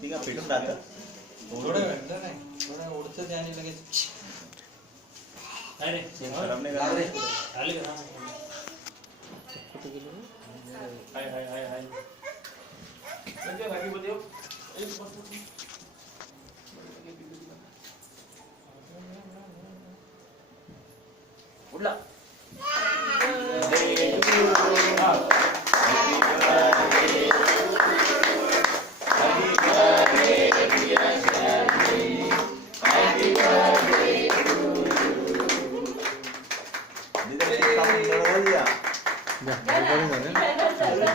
ती का पेटून राहतात थोडं वेळ नाही थोडं उडतं ते आणि लगेच नाही रे खराब नाही झालं रे आले का हाय हाय हाय हाय संजय भागी बोलियो उडला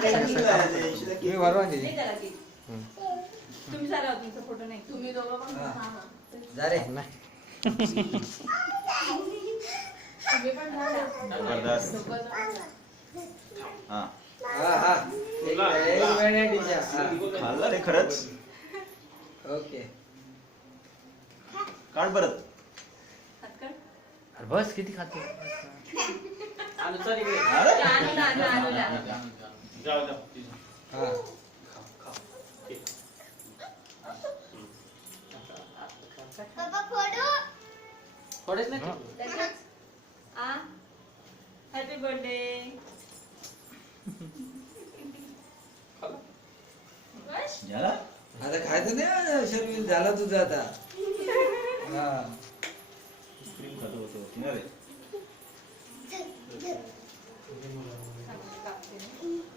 मी वरवा दे तुम्ही सारा तुमचा फोटो नाही तुम्ही दोघं पण जा रे तुम्ही पण जबरदस्त हा हा हा एक मिनिट टीचर खाल्लं रे खरंच ओके काढ परत अरे बस किती खातो अरे जाऊ जाऊ हा थोडेच नाही हॅपी बर्थडे झाला आता खायचं नाही शर्मिल झाला तुझा आता हा आईस्क्रीम खातो होतो ना रे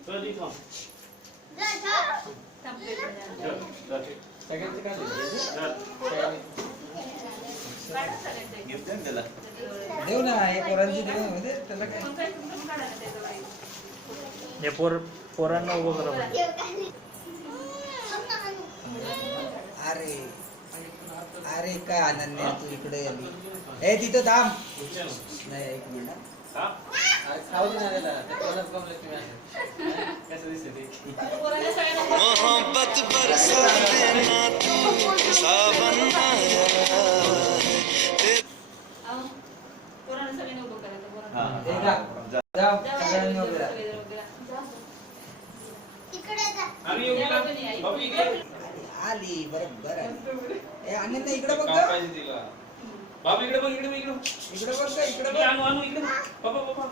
कधी खाऊ सगळ्यांचे काय गिफ्ट दे ना त्याला देऊ ना एक पोरांची देऊ ना म्हणजे त्याला काय हे पोरांना उभं करा अरे अरे काय आनंद आहे तू इकडे आली ए तिथं थांब नाही एक मिनिट मोहब्बत बरसा देना तू सावन आया है पोरांना सगळ्यांना उभं करायचं हा जा जा सगळ्यांनी उभे राहा. आली बरोबर आहे ए आनंद इकडे बघ गं. बाबा इकडे बघ इकडे बघ इकडे इकडे बघ गं, इकडे बघ आणू आणू इकडे बाबा बाबा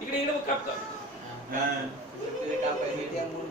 इकडे इकडे बघ काप हा त्या मूल